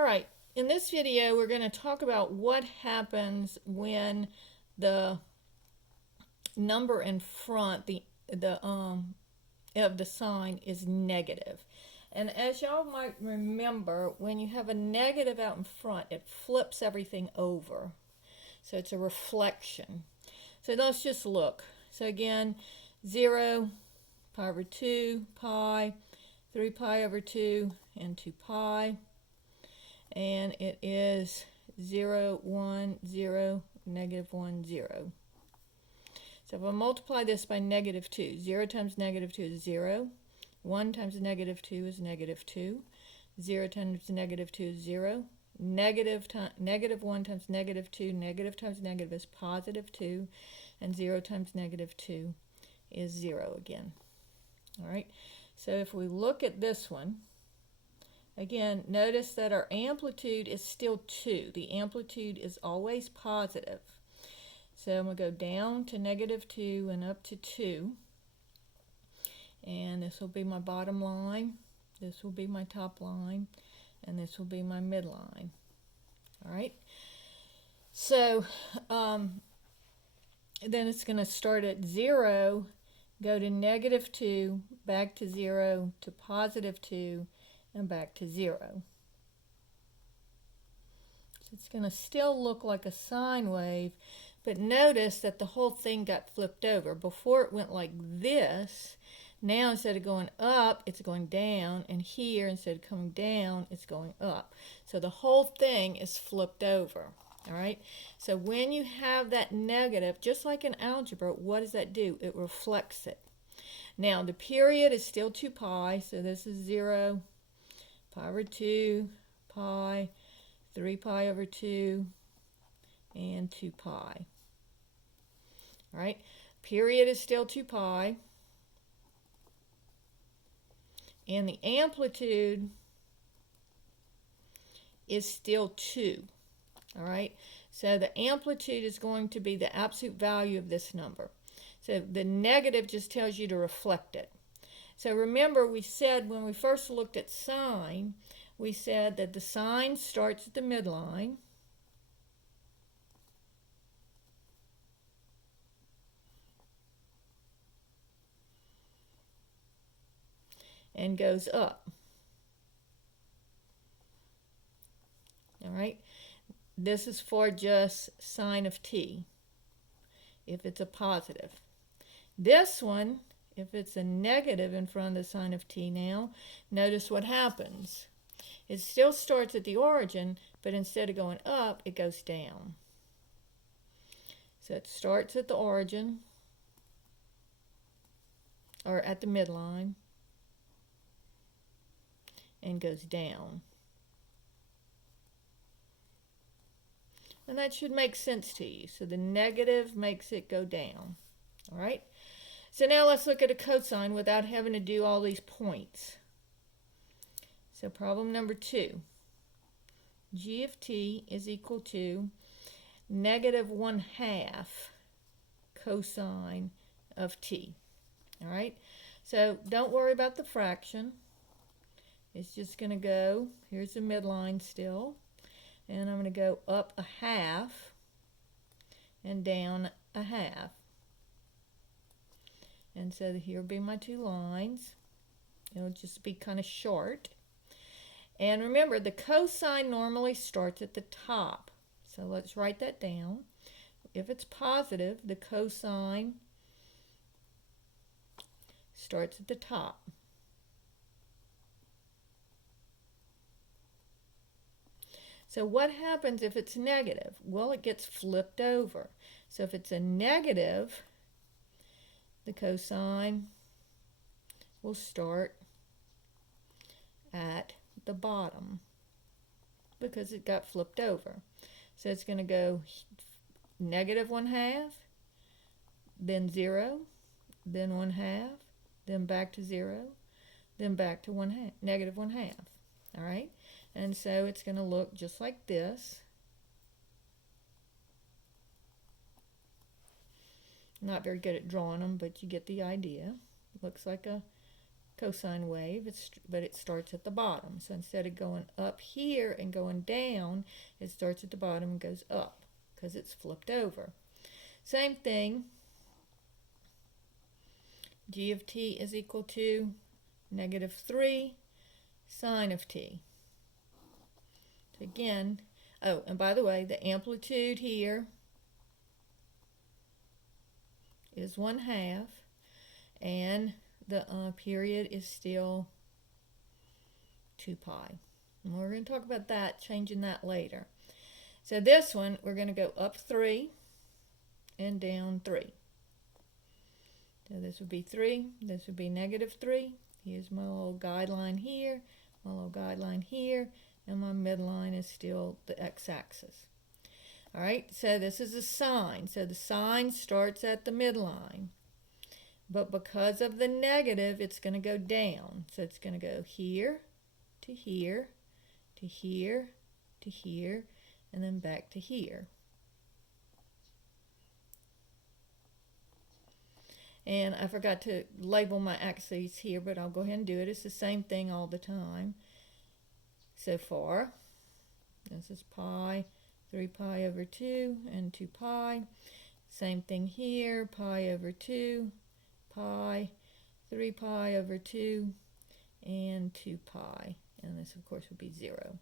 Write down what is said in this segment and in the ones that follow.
All right, in this video we're going to talk about what happens when the number in front of the sign is negative. And as y'all might remember, when you have a negative out in front, it flips everything over. So it's a reflection. So let's just look. So again, 0, pi over 2, pi, 3 pi over 2, and 2 pi. And it is 0, 1, 0, negative 1, 0. So if I multiply this by negative 2, 0 times negative 2 is 0. 1 times negative 2 is negative 2. 0 times negative 2 is 0. Negative 1 times negative 2, negative times negative is positive 2. And 0 times negative 2 is 0 again. All right, so if we look at this one, again, notice that our amplitude is still 2. The amplitude is always positive. So I'm going to go down to negative 2 and up to 2. And this will be my bottom line. This will be my top line. And this will be my midline. All right. So then it's going to start at 0, go to negative 2, back to 0, to positive 2, and back to 0. So it's going to still look like a sine wave, but notice that the whole thing got flipped over. Before it went like this. Now instead of going up, it's going down, and here instead of coming down, it's going up. So the whole thing is flipped over. All right, so when you have that negative, just like in algebra, what does that do? It reflects it. Now the period is still 2 pi, so this is 0, pi over 2, pi, 3 pi over 2, and 2 pi. All right, period is still 2 pi. And the amplitude is still 2. All right, so the amplitude is going to be the absolute value of this number. So the negative just tells you to reflect it. So remember, we said when we first looked at sine, we said that the sine starts at the midline. And goes up. All right, this is for just sine of t, if it's a positive. This one, if it's a negative in front of the sine of t now, notice what happens. It still starts at the origin, but instead of going up, it goes down. So it starts at the origin, or at the midline, and goes down. And that should make sense to you. So the negative makes it go down. All right? So now let's look at a cosine without having to do all these points. So problem number 2. G of t is equal to negative 1/2 cosine of t. All right? So don't worry about the fraction. It's just going to go, here's the midline still, and I'm going to go up 1/2 and down 1/2. And so here will be my 2 lines. It'll just be kind of short. And remember, the cosine normally starts at the top. So let's write that down. If it's positive, the cosine starts at the top. So what happens if it's negative? Well, it gets flipped over. So if it's a negative, the cosine will start at the bottom because it got flipped over. So it's going to go negative 1/2, then 0, then 1/2, then back to 0, then back to negative 1/2. All right? And so it's going to look just like this. Not very good at drawing them, but you get the idea. Looks like a cosine wave, but it starts at the bottom. So instead of going up here and going down, it starts at the bottom and goes up because it's flipped over. Same thing, g of t is equal to -3 sine of t. So again, oh, and by the way, the amplitude here is 1/2, and the period is still 2 pi. And we're going to talk about that, changing that later. So this one, we're going to go up 3 and down 3. So this would be 3, this would be -3. Here's my little guideline here, my little guideline here, and my midline is still the x-axis. All right, so this is a sine. So the sine starts at the midline. But because of the negative, it's going to go down. So it's going to go here, to here, to here, to here, and then back to here. And I forgot to label my axes here, but I'll go ahead and do it. It's the same thing all the time so far. This is pi, 3 pi over 2, and 2 pi. Same thing here, pi over 2, pi, 3 pi over 2, and 2 pi. And this, of course, would be 0.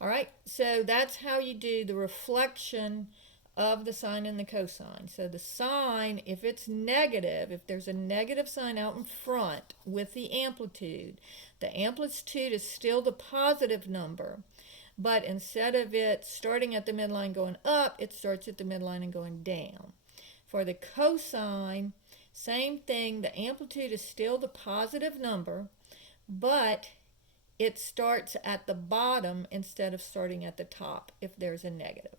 All right, so that's how you do the reflection of the sine and the cosine. So the sine, if it's negative, if there's a negative sign out in front with the amplitude is still the positive number, but instead of it starting at the midline going up, it starts at the midline and going down. For the cosine, same thing, the amplitude is still the positive number, but it starts at the bottom instead of starting at the top if there's a negative.